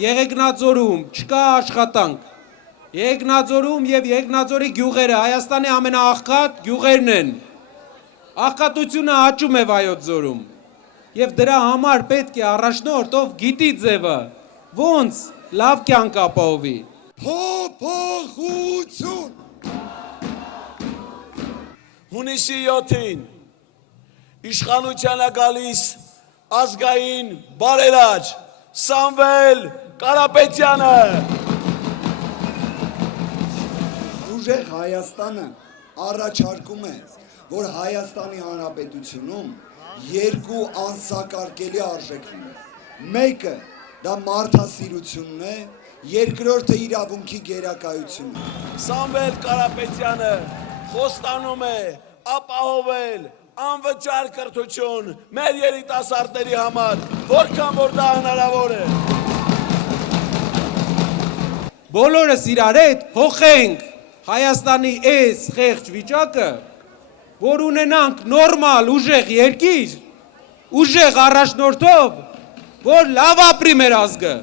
Եղեգնաձորում չկա աշխատանք։ Եղեգնաձորում եւ Եղեգնաձորի գյուղերը Հայաստանի ամենաաղքատ գյուղերն են։ Աղքատությունը աճում է Վայոց ձորում։ Եվ դրա համար պետք է առաջնորդ, ով գիտի ձևը, ոնց լավ կյանք ապահովի։ Փոփոխություն։ Հունիսի 7-ին իշխանության է գալիս ազգային բարերար Սամվել Կարապետյանը։ Ուժեղ Հայաստանը առաջարկում է, որ Հայաստանի Հանրապետությունում երկու անսակարկելի արժեք լինի։ Մեկը դա մարդասիրությունն է, երկրորդը իրավունքի գերակայությունն է։ Սամվել Կարապետյանը խոստանում է ապահովել անվճար կրթություն մեր երիտասարդների համար, որքան որ դա հնարավոր է։ Բոլորս իրար հետ հոխենք Հայաստանի այս խեղճ վիճակը, որ ունենանք նորմալ ուժեղ երկիր, ուժեղ առաջնորդով, որ լավ ապրի մեր ազգը։